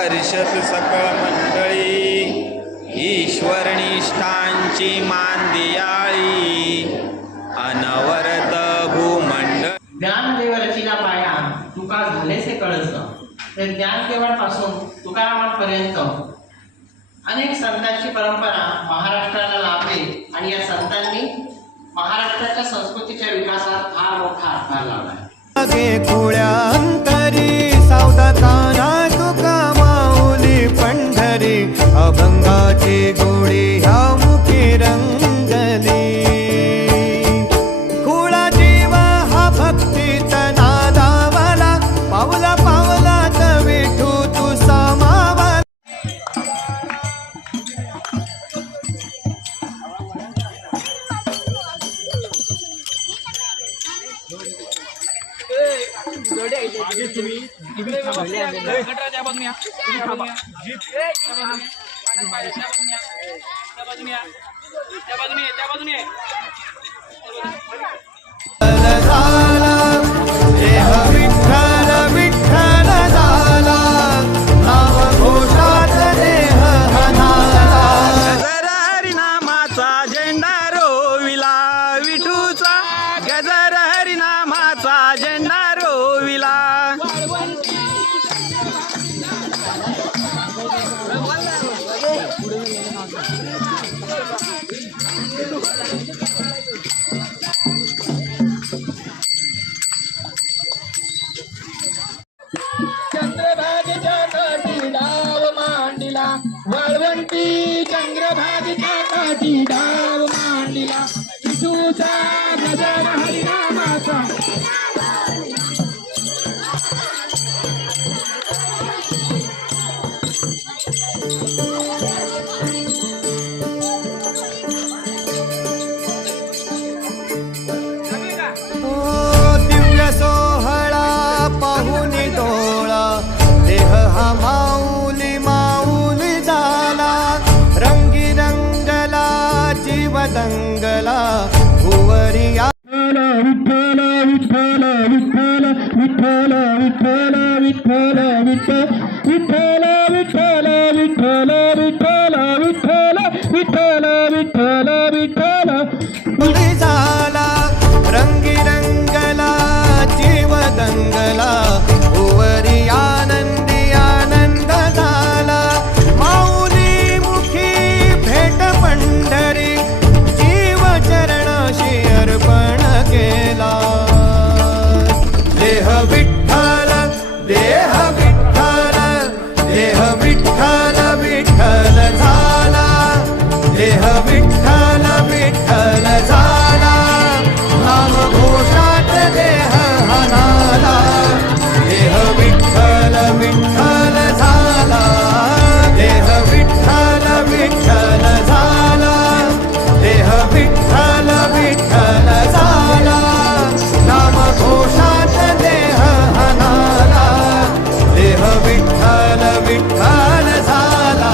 हर्षत सकळ मंडळी, ईश्वरनिष्ठांची मान दियाळी, अनवरत भूमंडळ. ज्ञानदेव रचिला पाया तुका झालेसे कळस. ते ज्ञानदेवापासून तुकारामांपर्यंत अनेक संतांची परंपरा महाराष्ट्राला लाभली आणि या संतांनी महाराष्ट्राच्या संस्कृतीच्या विकासात फार मोठा हातभार लावला. अंतरी सावधाना तुका माऊली पंढरी, अभंगाची गोडी ह्या मुखी रंगली. कुळा जीव हा भक्तीत नादावला, पावला पावलात विठू तू सामावला. चंद्रभागेच्या काठी डाव मांडिला, वाळवंटी चंद्रभागेच्या काठी डाव मांडिला. विठूचा गजर हरिनामाचा, दिव्य सोहळा पाहून डोळा, देह हा माऊली माऊली झाला. रंगी रंगला जीव दंगला भुवरिया. विठ्ठल विठ्ठल विठ्ठल विठ्ठल विठ्ठल विठ्ठल विठ्ठल विठ्ठल विठ्ठल विठ्ठल विठ्ठल विठ्ठल विठ्ठल विठ्ठल पुढे झाला. रंगी रंगला जीव दंगला भुवरी आनंदी आनंद झाला. माऊली मुखी भेट पंढरी, जीव चरणाशी अर्पण केला. देह विठ्ठल देह विठ्ठल देह विठ्ठल विठ्ठल झाला. देह विठ्ठल विठ्ठल झाला. नाम घोषात देह हनाला. देह विठ्ठल विठ्ठल झाला. देह विठ्ठल विठ्ठल झाला. देह विठ्ठल विठ्ठल झाला. नाम घोषात देह हनाला. देह विठ्ठल विठ्ठल झाला.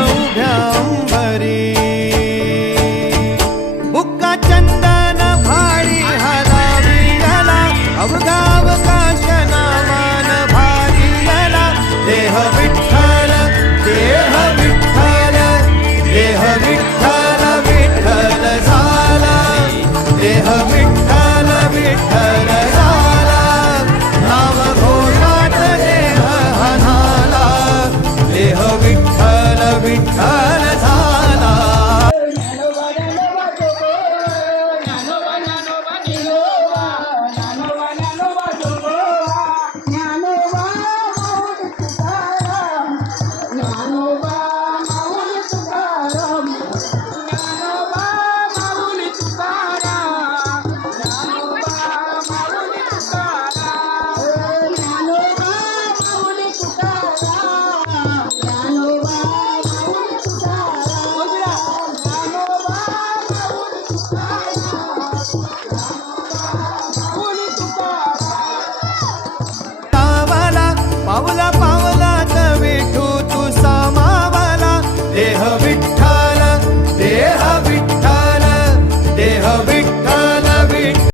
उभ्या अंबरी